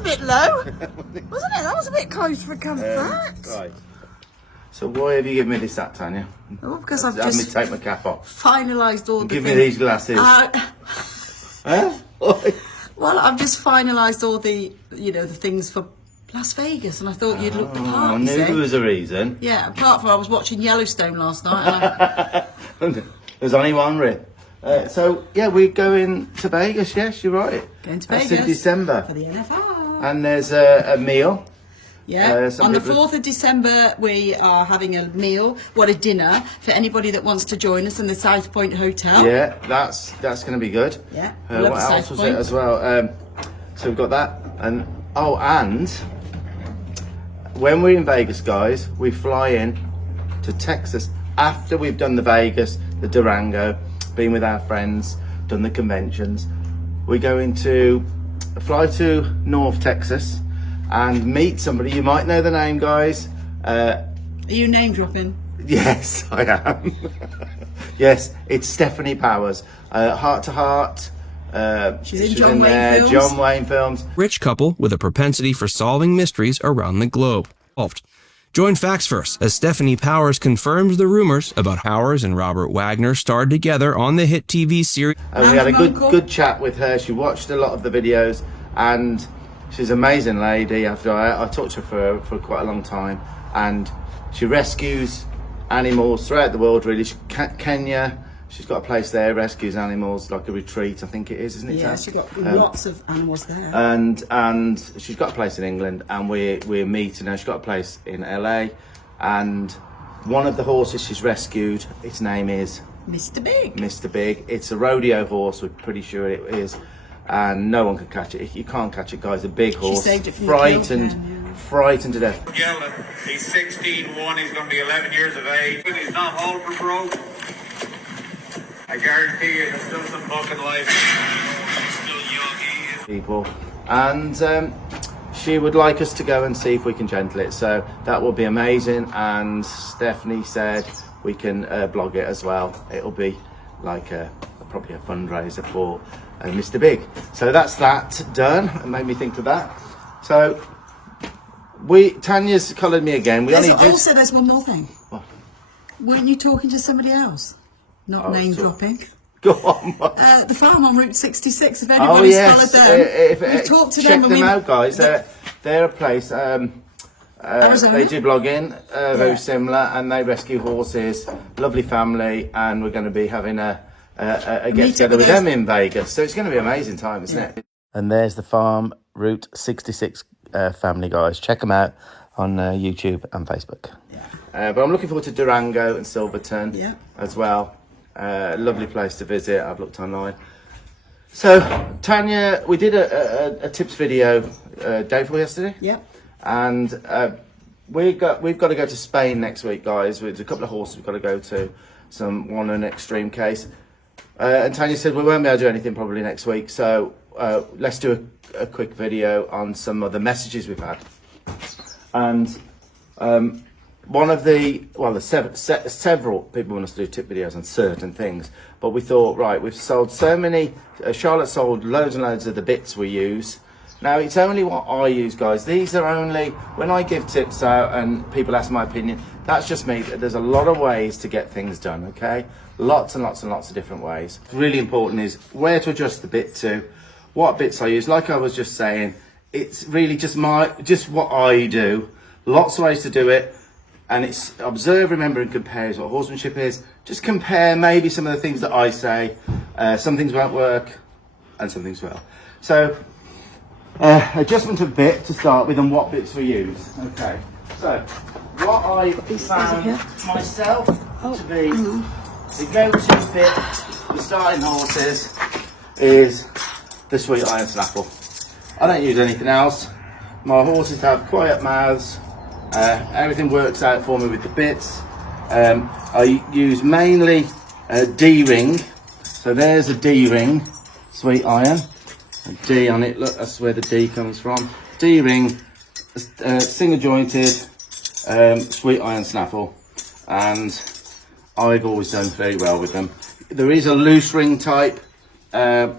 was a bit low, wasn't it? That was a bit close for comfort. Right. So why have you given me this hat, Tanya? Oh, because I've Have me just take my cap off. finalised all the Give things. me these glasses. Huh? Well, I've just finalised all the, the things for Las Vegas, and I thought you'd look the part. I knew there was a reason. Yeah, apart from I was watching Yellowstone last night. And There's only one rip. So, yeah, we're going to Vegas, yes, you're right. Going to That's Vegas. in December. For the NFL. And there's a meal. Yeah, some on the people- 4th of December, we are having a meal, a dinner, for anybody that wants to join us in the South Point Hotel. Yeah, that's going to be good. Yeah, love what the else South was Point. it as well? So we've got that. And when we're in Vegas, guys, we fly in to Texas after we've done the Vegas, the Durango, been with our friends, done the conventions. We're going to fly to North Texas and meet somebody. You might know the name, guys. Are you name dropping? Yes, I am. Yes, it's Stephanie Powers. Heart to Heart. She's in John Wayne films. John Wayne films. Rich couple with a propensity for solving mysteries around the globe. Join Facts First as Stephanie Powers confirms the rumors about Howard and Robert Wagner starred together on the hit TV series. We had a good chat with her. She watched a lot of the videos, and she's an amazing lady. After I talked to her for quite a long time, and she rescues animals throughout the world. Really, Kenya. She's got a place there, rescues animals, like a retreat, I think it is, isn't it? Yeah, she's got lots of animals there. And she's got a place in England, and we're meeting her. She's got a place in LA, and one of the horses she's rescued, its name is Mr. Big. Mr. Big. It's a rodeo horse, we're pretty sure it is, and no one can catch it. You can't catch it, guys. A big horse, saved it from frightened to death. Yelling. He's 16-1, he's going to be 11 years of age. He's not hold for broke. I guarantee you, there's still some buck in life. He's still young, he is. People, and she would like us to go and see if we can gentle it, so that will be amazing. And Stephanie said we can blog it as well. It'll be like probably a fundraiser for Mr. Big. So that's that done. It made me think of that. So Tanya's collared me again. There's one more thing. What? Weren't you talking to somebody else? Not name dropping. Go on. The farm on Route 66. If anybody's followed them, we've talked to them. Check them out, guys. They're a place. They do blogging, very similar, and they rescue horses. Lovely family, and we're going to be having a get together with them in Vegas. So it's going to be an amazing time, isn't it? And there's the farm Route 66 family, guys. Check them out on YouTube and Facebook. Yeah. But I'm looking forward to Durango and Silverton as well. Lovely place to visit. I've looked online. So Tanya, we did a tips video day before yesterday. Yeah. And we've got to go to Spain next week, guys. There's a couple of horses we've got to go to. One in an extreme case. And Tanya said we won't be able to do anything probably next week. So let's do a quick video on some of the messages we've had. And one of several people want us to do tip videos on certain things, but we thought, right, we've sold so many. Charlotte sold loads and loads of the bits we use. Now it's only what I use, guys. These are only when I give tips out and people ask my opinion. That's just me. There's a lot of ways to get things done. Okay, lots and lots and lots of different ways. What's really important is where to adjust the bit to, what bits I use. Like I was just saying, it's really just what I do. Lots of ways to do it. And it's observe, remember, and compare is what horsemanship is. Just compare maybe some of the things that I say. Some things won't work, and some things will. So, adjustment of bit to start with, and what bits we use. Okay. So, what I found myself to be the go-to fit for starting horses is the Sweet Iron Snaffle. I don't use anything else. My horses have quiet mouths. Everything works out for me with the bits. I use mainly D-ring. So there's a D-ring, Sweet Iron. A D on it, look, that's where the D comes from. D-ring, single jointed, Sweet Iron Snaffle. And I've always done very well with them. There is a loose ring type.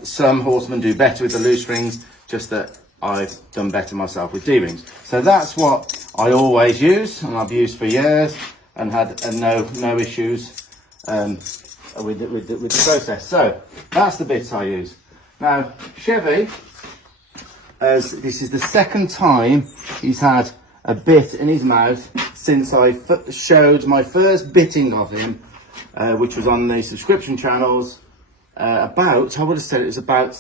Some horsemen do better with the loose rings, just that I've done better myself with D-rings. So that's what I always use, and I've used for years, and had no issues with the process. So that's the bits I use. Now Chevy, as this is the second time he's had a bit in his mouth since I showed my first bitting of him, which was on the subscription channels. About, I would have said it was about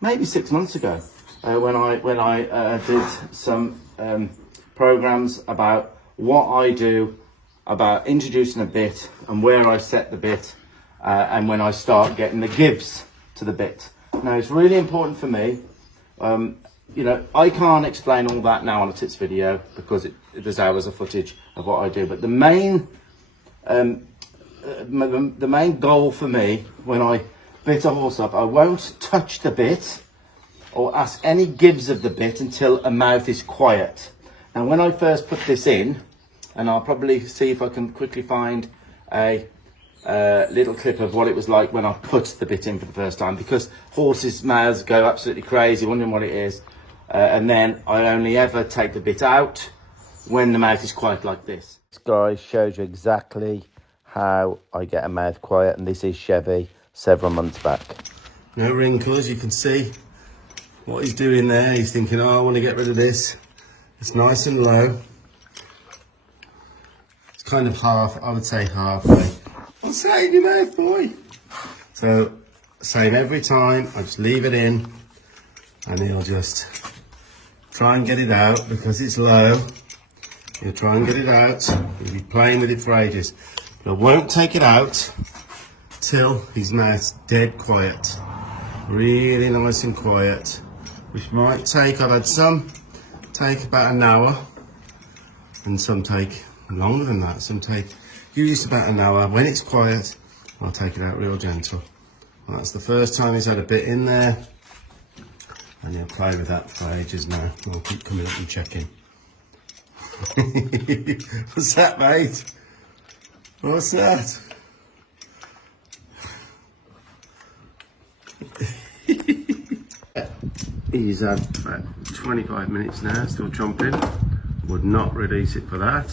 maybe 6 months ago, when I did some programs about what I do about introducing a bit and where I set the bit, and when I start getting the gives to the bit. Now it's really important for me. You know, I can't explain all that now on a tits video because there's hours of footage of what I do. But the main goal for me when I bit a horse up, I won't touch the bit or ask any gives of the bit until a mouth is quiet. Now when I first put this in, and I'll probably see if I can quickly find a little clip of what it was like when I put the bit in for the first time, because horses' mouths go absolutely crazy wondering what it is, and then I only ever take the bit out when the mouth is quiet like this. This guy shows you exactly how I get a mouth quiet, and this is Chevy several months back. No wrinkles, you can see what he's doing there. He's thinking, oh, I want to get rid of this. It's nice and low. It's kind of half, I would say halfway. I'll say in your mouth, boy. So, same every time. I just leave it in, and he'll just try and get it out because it's low. He'll try and get it out. He'll be playing with it for ages. But I won't take it out till his mouth's dead quiet. Really nice and quiet. Which might take, I've had some take about an hour, and some take longer than that. Some take usually about an hour. When it's quiet, I'll take it out real gentle. Well, that's the first time he's had a bit in there, and he'll play with that for ages now. I'll keep coming up and checking. What's that, mate? What's that? He's had about 25 minutes now, still chomping. Would not release it for that.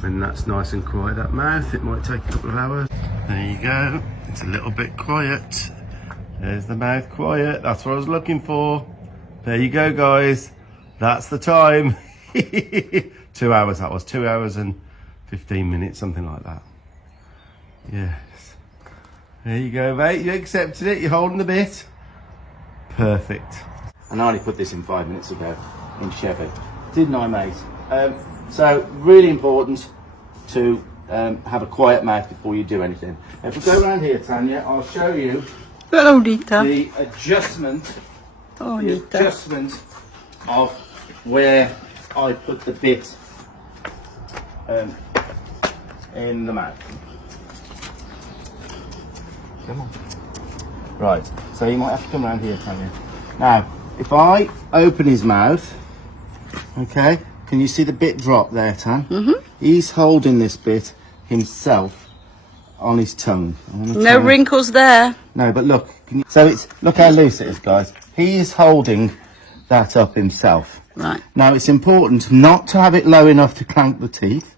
When that's nice and quiet, that mouth, it might take a couple of hours. There you go, it's a little bit quiet. There's the mouth quiet, that's what I was looking for. There you go, guys, that's the time. 2 hours that was, 2 hours and 15 minutes, something like that. Yes. There you go, mate, you accepted it, you're holding the bit. Perfect. And I only put this in 5 minutes ago in Chevy. Didn't I, mate? So, really important to have a quiet mouth before you do anything. If we go around here, Tanya, I'll show you the adjustment, of where I put the bit in the mouth. Come on. Right, so you might have to come around here, Tanya. Now, if I open his mouth, okay, can you see the bit drop there, Tan? Mm-hmm. He's holding this bit himself on his tongue. No wrinkles there. No, but look, so it's, look how loose it is, guys. He is holding that up himself. Right. Now, it's important not to have it low enough to clank the teeth,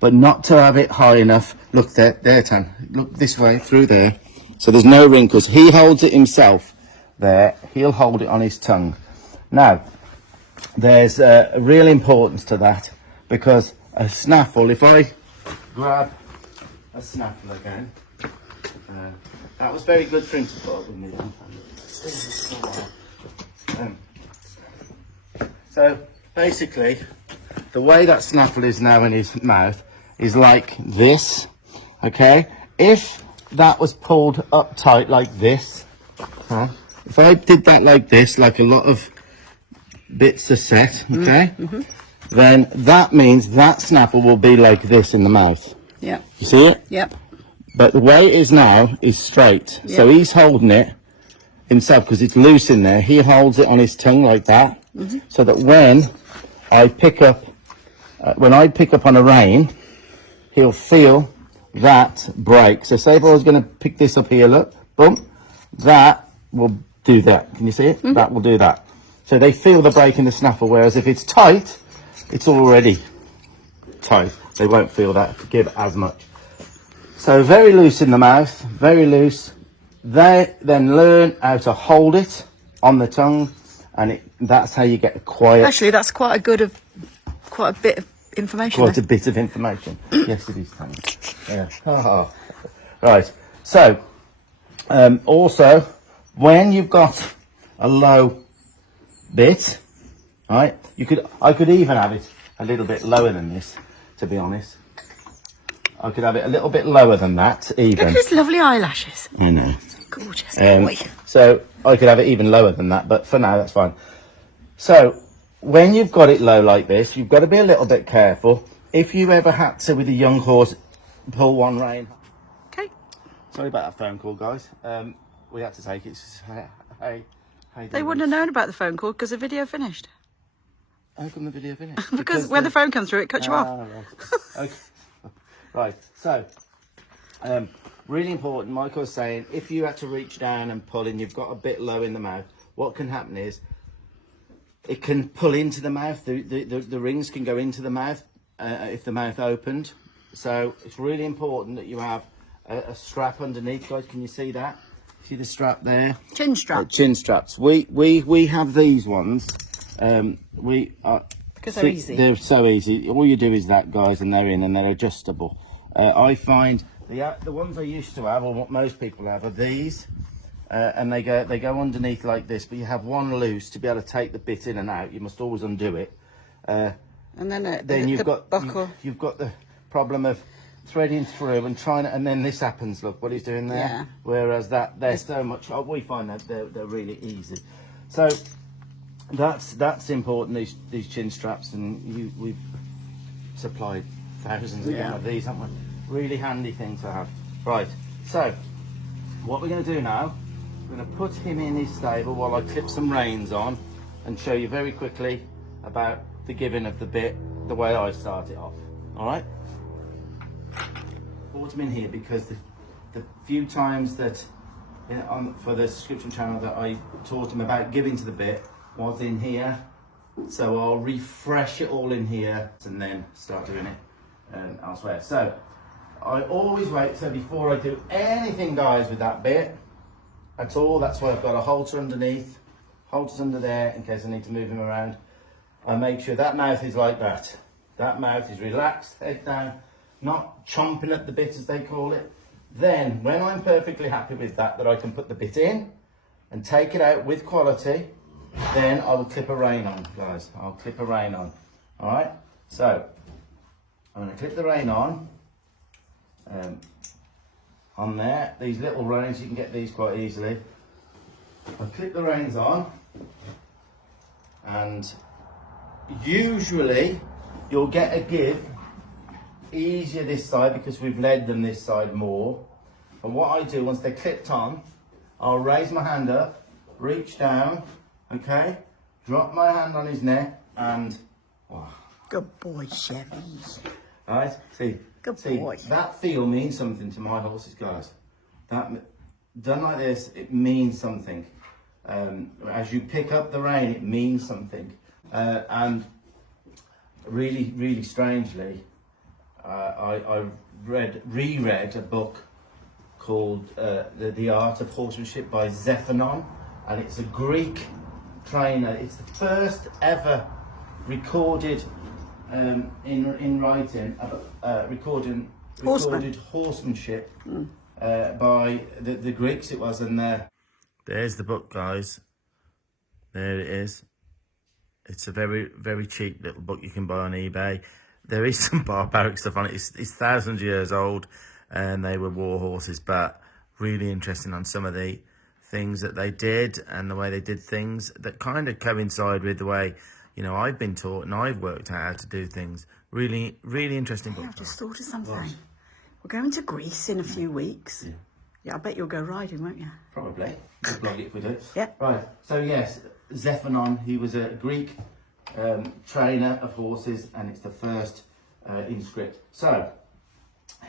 but not to have it high enough. Look there, Tan. Look this way, through there. So there's no wrinkles. He holds it himself there. He'll hold it on his tongue. Now, there's a real importance to that, because a snaffle, if I grab a snaffle again, that was very good for him to put up with me. So basically, the way that snaffle is now in his mouth is like this, okay? If that was pulled up tight like this, if I did that like this, like a lot of bits are set, okay, then that means that snaffle will be like this in the mouth. Yeah. You see it? Yep. But the way it is now is straight. Yep. So he's holding it himself because it's loose in there. He holds it on his tongue like that, so that when I pick up on a rein, he'll feel that break. So say if I was going to pick this up here, look, boom, that will do that. Can you see it? That will do that. So they feel the break in the snaffle, whereas if it's tight, it's already tight. They won't feel that give as much. So very loose in the mouth, very loose. They then learn how to hold it on the tongue, and that's how you get a quiet. Actually, that's quite a bit of information. Quite a bit of information. Yes, it is. Thanks. Yeah. Right. So, also, when you've got a low bit, right? I could even have it a little bit lower than this, to be honest. I could have it a little bit lower than that, even. Look at his lovely eyelashes. I know. Gorgeous boy. So I could have it even lower than that, but for now that's fine. So when you've got it low like this, you've got to be a little bit careful. If you ever had to, with a young horse, pull one rein. Okay. Sorry about that phone call, guys. We had to take it. Hey, They wouldn't have known about the phone call because the video finished. How come the video finished? Because when the phone comes through, it cuts you off. Right. Okay. Right. So, really important. Michael was saying, if you had to reach down and pull and you've got a bit low in the mouth, what can happen is it can pull into the mouth. The rings can go into the mouth if the mouth opened. So it's really important that you have a strap underneath, guys. Can you see that? See the strap there? Chin strap. Chin straps. We have these ones. Because they're easy. They're so easy. All you do is that, guys, and they're in and they're adjustable. I find the ones I used to have, or what most people have, are these, and they go underneath like this. But you have one loose to be able to take the bit in and out. You must always undo it. And Then you've got buckle. you've got the problem of threading through and trying to, and then this happens. Look what he's doing there. Yeah. Whereas they're so much. We find that they're really easy. So that's important. These chin straps, and we've supplied thousands again of these, haven't we? Really handy thing to have. Right. So what we're going to do now, we're going to put him in his stable while I clip some reins on, and show you very quickly about the giving of the bit, the way I start it off. All right. Brought him in here because the few times that for the subscription channel that I taught him about giving to the bit was in here, so I'll refresh it all in here and then start doing it elsewhere. So I always wait, so before I do anything, guys, with that bit at all, that's why I've got a halter underneath, halters under there in case I need to move him around. I make sure that mouth is like that. That mouth is relaxed, head down, not chomping at the bit as they call it. Then when I'm perfectly happy with that I can put the bit in and take it out with quality, then I will clip a rein on, guys. I'll clip a rein on. All right. So I'm going to clip the rein on there. These little reins, you can get these quite easily. I'll clip the reins on, and usually you'll get a give easier this side because we've led them this side more. And what I do, once they're clipped on, I'll raise my hand up, reach down, okay, drop my hand on his neck, and Good boy, Chevy. right, see, boy. that feel means something to my horses, guys. That done like this, it means something. As you pick up the rein, it means something. And really, really strangely, I reread a book called The Art of Horsemanship by Zephanon, and it's a Greek trainer. It's the first ever recorded in writing recorded horsemanship by the Greeks. It was, and there's the book, guys. There it is. It's a very, very cheap little book you can buy on eBay. There is some barbaric stuff on it. It's thousands of years old, and they were war horses, but really interesting on some of the things that they did and the way they did things that kind of coincide with the way, you know, I've been taught and I've worked out how to do things. Really, really interesting book. I've just thought of something. We're going to Greece in a few weeks. Yeah, I bet you'll go riding, won't you? Probably. We'll blog it if we do. Yeah. Right. So yes, Zephanon, he was a Greek trainer of horses, and it's the first in script. So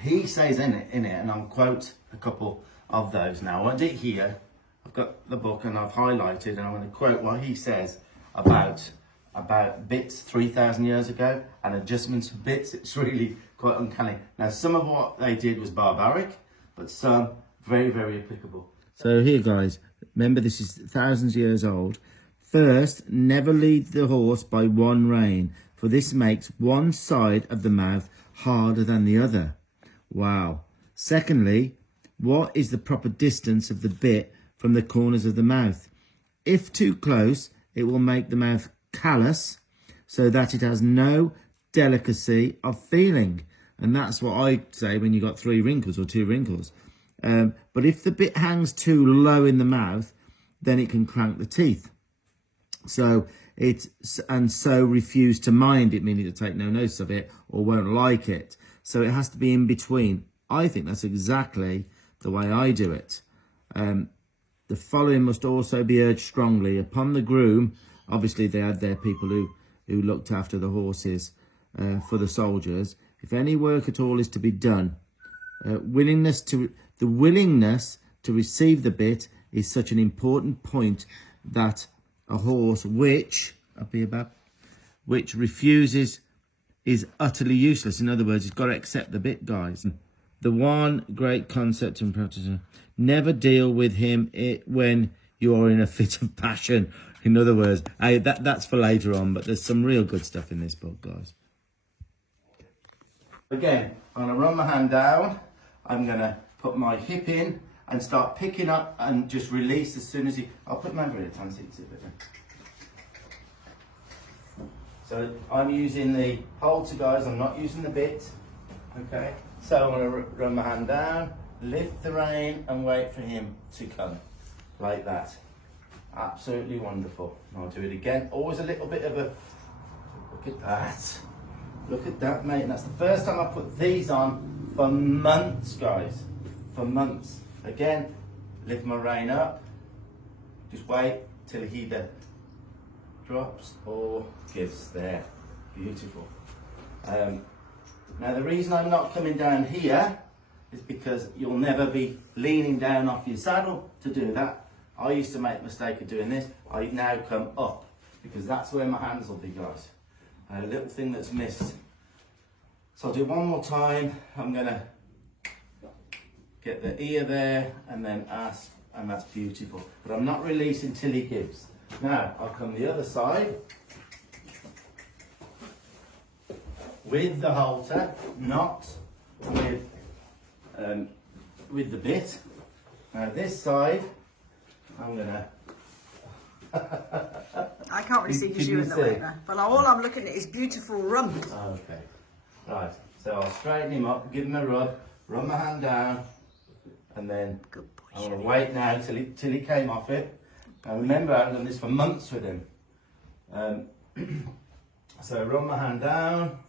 he says in it, and I'll quote a couple of those now. I won't do it here. I've got the book and I've highlighted, and I'm going to quote what he says about bits 3,000 years ago and adjustments of bits. It's really quite uncanny. Now, some of what they did was barbaric, but some very, very applicable. So here, guys, remember this is thousands of years old. First, never lead the horse by one rein, for this makes one side of the mouth harder than the other. Wow. Secondly, what is the proper distance of the bit from the corners of the mouth? If too close, it will make the mouth callous, so that it has no delicacy of feeling. And that's what I say when you got 3 wrinkles or 2 wrinkles. But if the bit hangs too low in the mouth, then it can crank the teeth. So refuse to mind it, meaning to take no notice of it or won't like it. So it has to be in between. I think that's exactly the way I do it. The following must also be urged strongly upon the groom. Obviously, they had their people who looked after the horses for the soldiers. If any work at all is to be done, the willingness to receive the bit is such an important point that a horse which refuses is utterly useless. In other words, he's got to accept the bit, guys. The one great concept in practice: never deal with him when you're in a fit of passion. In other words, that's for later on, but there's some real good stuff in this book, guys. Again, I'm going to run my hand down. I'm going to put my hip in and start picking up and just release as soon as I'll put my over here, Tan, so you can see a bit there. So I'm using the halter, guys. I'm not using the bit. Okay. So I'm going to run my hand down, lift the rein and wait for him to come. Like that. Absolutely wonderful. I'll do it again. Always a little bit of a... Look at that. Look at that, mate. And that's the first time I put these on for months, guys. For months. Again, lift my rein up. Just wait till he either drops or gives. There. Beautiful. Now, the reason I'm not coming down here is because you'll never be leaning down off your saddle to do that. I used to make the mistake of doing this. I now come up because that's where my hands will be, guys. A little thing that's missed. So I'll do one more time. I'm gonna get the ear there and then ask, and that's beautiful. But I'm not releasing till he gives. Now I'll come the other side with the halter, not with the bit. Now this side, I'm gonna. I can't really see you in the way there. But all I'm looking at is beautiful rump. Okay. Right. So I'll straighten him up, give him a rub, run my hand down, and then I'm gonna wait now till he came off it. And remember, I've done this for months with him. So run my hand down,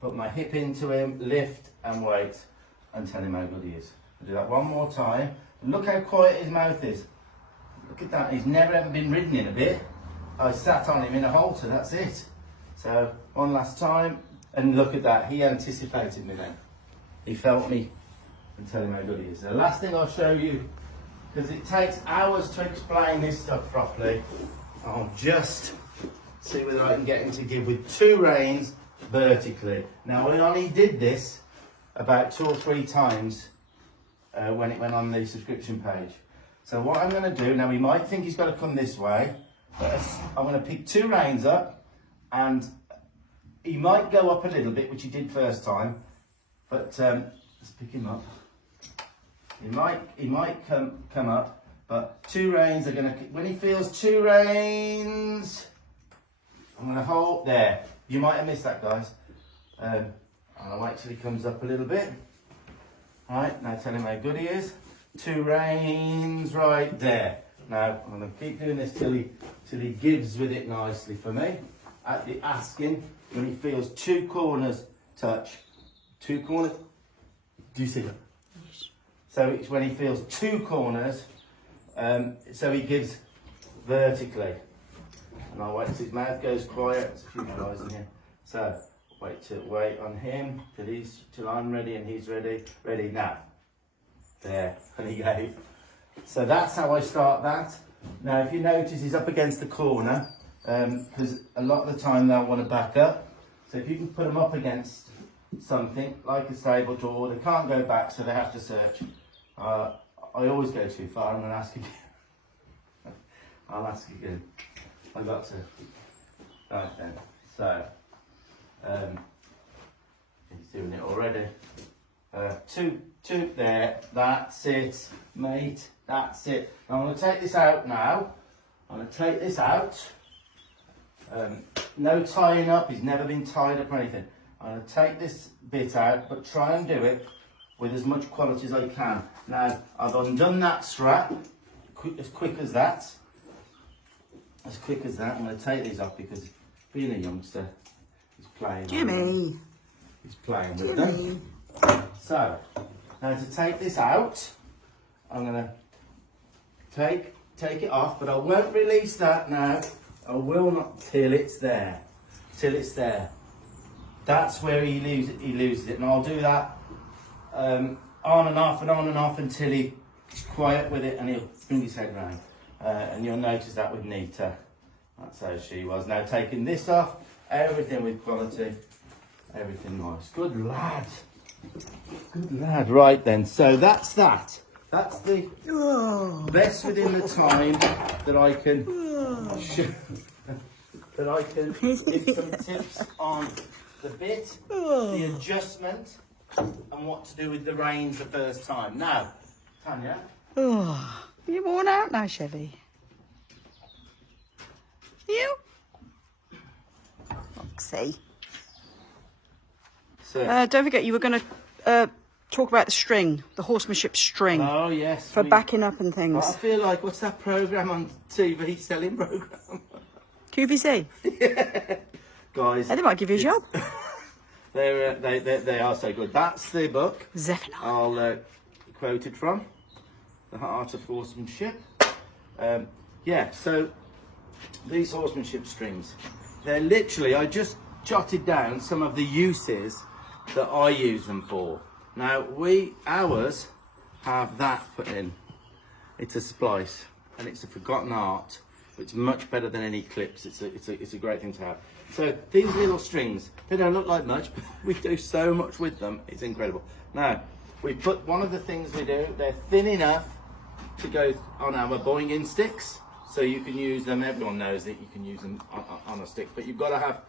put my hip into him, lift and wait, and tell him how good he is. I'll do that one more time. And look how quiet his mouth is. Look at that, he's never ever been ridden in a bit. I sat on him in a halter, that's it. So, one last time, and look at that, he anticipated me then. He felt me, and tell him how good he is. The last thing I'll show you, because it takes hours to explain this stuff properly, I'll just see whether I can get him to give with 2 reins vertically. Now, I only did this about 2 or 3 times when it went on the subscription page. So what I'm going to do, now he might think he's got to come this way, but I'm going to pick 2 reins up, and he might go up a little bit, which he did first time, but let's pick him up. He might come up, but 2 reins are going to, when he feels 2 reins, I'm going to hold there. You might have missed that, guys. I'll wait till he comes up a little bit. All right, now tell him how good he is. 2 reins right there. Now I'm going to keep doing this till he gives with it nicely for me. At the asking, when he feels 2 corners touch, 2 corners. Do you see that? Yes. So it's when he feels 2 corners, so he gives vertically. And I'll wait till his mouth goes quiet. There's a few flies in here. So wait on him till I'm ready and he's ready. Ready now. There, and he gave. So that's how I start that. Now, if you notice, he's up against the corner because a lot of the time they'll want to back up. So if you can put them up against something like a stable door, they can't go back, so they have to search. I always go too far. I'm going to ask again. I'll ask again. I got to. Right then. So he's doing it already. Two there. That's it, mate. That's it. I'm going to take this out now. I'm going to take this out. No tying up. He's never been tied up or anything. I'm going to take this bit out, but try and do it with as much quality as I can. Now, I've undone that strap as quick as that. As quick as that. I'm going to take these off because being a youngster, he's playing. Jimmy. He's playing with them. So, now to take this out, I'm going to take it off, but I won't release that now. I will not till it's there. Till it's there. That's where he loses it, and I'll do that on and off and on and off until he's quiet with it and he'll bring his head round. And you'll notice that with Nita. That's how she was. Now taking this off, everything with quality, everything nice. Good lad. Good lad. Right then, so that's that. That's the best within the time that I can give some tips on the bit, the adjustment, and what to do with the reins the first time. Now, Tanya. You're worn out now, Chevy. You? Foxy. So, Don't forget, you were going to talk about the string, the horsemanship string. oh yes. For backing up and things. I feel like, what's that programme on TV, selling programme? QVC? Yeah. Guys. They might give you a job. They are so good. That's the book Zephaniah. I'll quote it from. The Art of Horsemanship. Yeah, so these horsemanship strings, they're literally, I just jotted down some of the uses that I use them for. Now, ours have that put in. It's a splice, and it's a forgotten art. It's much better than any clips. It's a great thing to have. So these little strings, they don't look like much, but we do so much with them. It's incredible. Now, we put one of the things we do, they're thin enough to go on our boinging sticks. So you can use them, everyone knows that you can use them on a stick, but you've got to have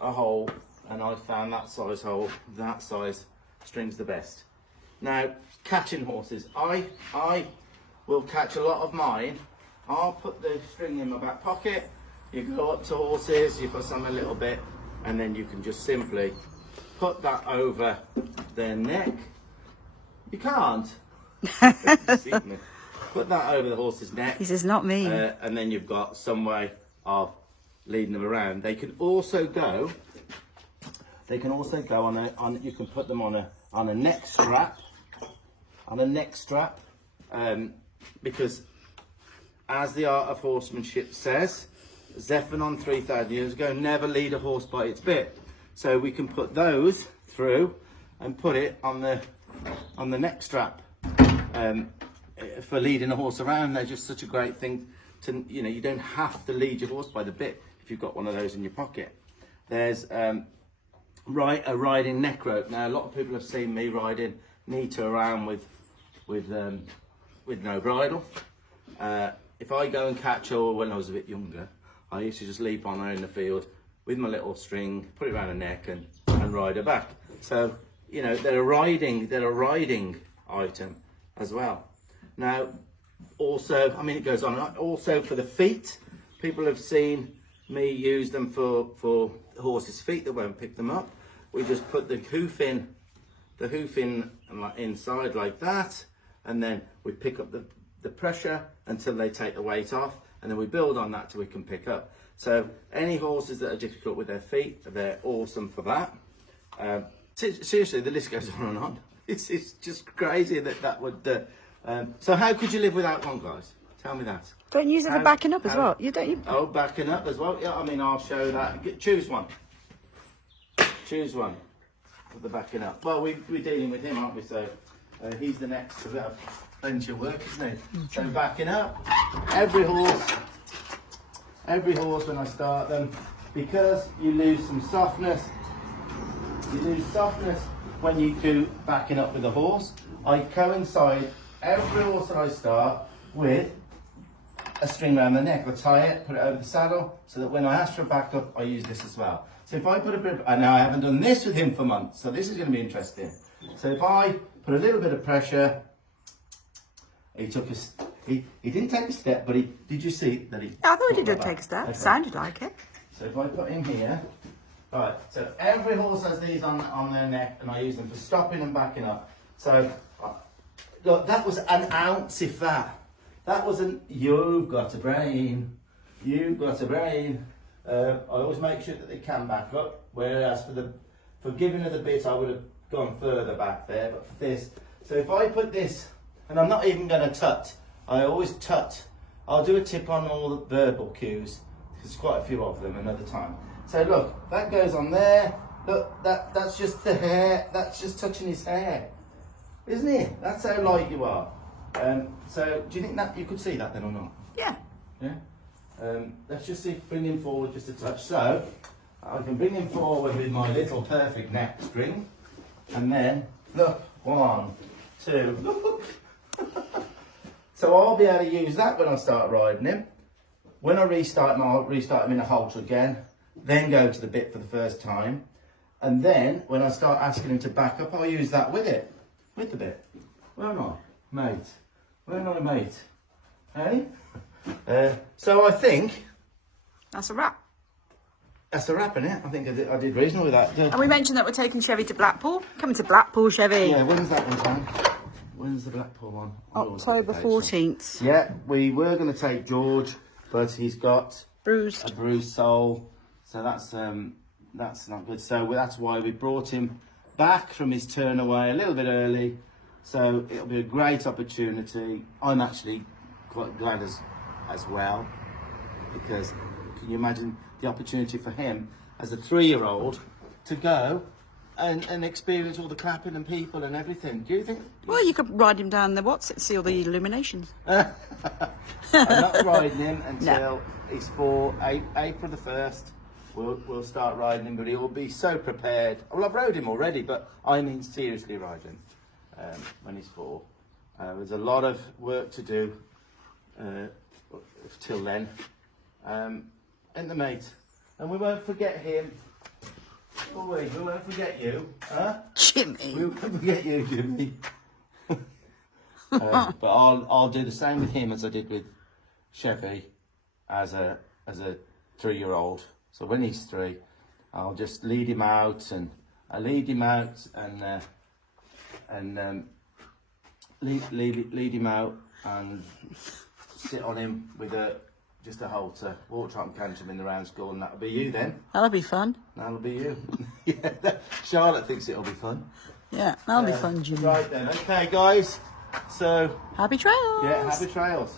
a hole, and I found that size hole, that size string's the best. Now, catching horses, I will catch a lot of mine. I'll put the string in my back pocket, you go up to horses, you put some a little bit, and then you can just simply put that over their neck. You can't. Put that over the horse's neck. He says, not me. And then you've got some way of leading them around. They can also go on you can put them on a neck strap. On a neck strap. Because as the Art of Horsemanship says, Zephaniah 3,000 years ago, never lead a horse by its bit. So we can put those through and put it on the neck strap. For leading a horse around, they're just such a great thing to, you don't have to lead your horse by the bit if you've got one of those in your pocket. There's a riding neck rope. Now, a lot of people have seen me riding Nita around with no bridle. If I go and catch her when I was a bit younger, I used to just leap on her in the field with my little string, put it around her neck and ride her back. So, they're a riding item as well. Now, also, it goes on. Also for the feet, people have seen me use them for horses' feet that won't pick them up. We just put the hoof in inside like that, and then we pick up the pressure until they take the weight off, and then we build on that till we can pick up. So any horses that are difficult with their feet, they're awesome for that. Seriously, the list goes on and on. It's just crazy that would. So how could you live without one, guys? Tell me that. Don't use it for backing up as well. You. Oh, backing up as well. Yeah, I'll show that. Choose one. Choose one for the backing up. Well, we're dealing with him, aren't we? So he's the next. plenty of work, isn't it? So backing up, every horse when I start them, because you lose some softness, when you do backing up with the horse. I coincide every horse that I start with a string around the neck. I tie it, put it over the saddle, so that when I ask for a back up, I use this as well. So if I put a bit of, and now I haven't done this with him for months, so this is going to be interesting. So if I put a little bit of pressure, he didn't take a step, but did you see that he? I thought he did take a step. Okay. Sounded like it. So if I put him here, right, so every horse has these on their neck, and I use them for stopping and backing up. So, look, that was an ounce, if that. That wasn't, you've got a brain, you've got a brain. I always make sure that they can back up, whereas for giving her the bit, I would have gone further back there, but for this, so if I put this, and I'm not even going to tut, I always tut. I'll do a tip on all the verbal cues, there's quite a few of them another time. So look, that goes on there, look, that's just the hair, that's just touching his hair, isn't it? That's how light you are. So do you think that you could see that then or not? Yeah. Yeah. Let's just see, bring him forward just a touch. So I can bring him forward with my little perfect neck string, and then look, 1, 2. So I'll be able to use that when I start riding him. When I restart him, I'll restart him in a halter again, then go to the bit for the first time, and then when I start asking him to back up, I'll use that with the bit. Where am I, mate? Where am I, mate? Hey? So I think That's a wrap. that's a wrap, innit? I think I did reasonably with that. And we mentioned that we're taking Chevy to Blackpool. Coming to Blackpool, Chevy. Yeah, when's that one, Sam? When's the Blackpool one? October 14th. Yeah, we were going to take George, but he's got Bruised. a bruised sole, so that's not good. So that's why we brought him back from his turn away a little bit early. So it'll be a great opportunity. I'm actually quite glad as well, because can you imagine the opportunity for him as a 3-year-old to go and experience all the clapping and people and everything? Do you think? Well, you could ride him down the see all the illuminations. I'm not riding him until he's 4. April the 1st. We'll start riding him, but he will be so prepared. Well, I've rode him already, but I mean seriously riding when he's 4. There's a lot of work to do till then. And the mate, and we won't forget him. Oh, we won't forget you, huh? Jimmy. We won't forget you, Jimmy. But I'll do the same with him as I did with Chevy as a 3-year-old. So when he's 3, I'll just lead him out and lead him out and sit on him with just a halter, walk, try and canter him in the round school, and that'll be you then. That'll be fun. That'll be you. Yeah, Charlotte thinks it'll be fun. Yeah, that'll be fun, Jimmy. Right then, okay guys, so Happy trails. yeah, happy trails.